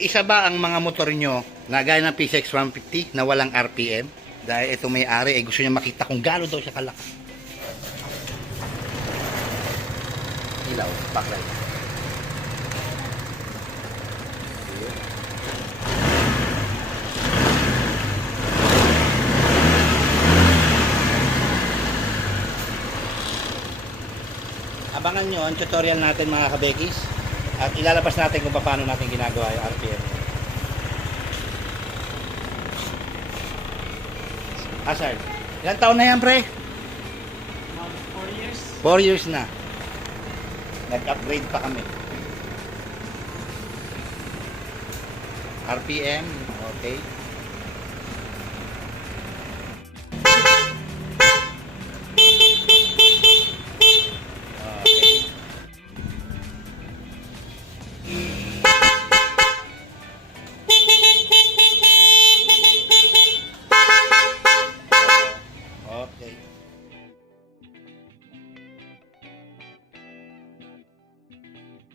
Isa ba ang mga motor nyo na gaya ng PCX 150 na walang RPM? Dahil ito may-ari ay gusto niya makita kung gaano daw siya kalaki. Ilaw, backlight. Abangan nyo ang tutorial natin mga kabekis at ilalabas natin kung paano natin ginagawa yung RPM. Sir, ilang taon na yan pre? 4 years. 4 years na. Nag-upgrade pa kami. RPM, okay.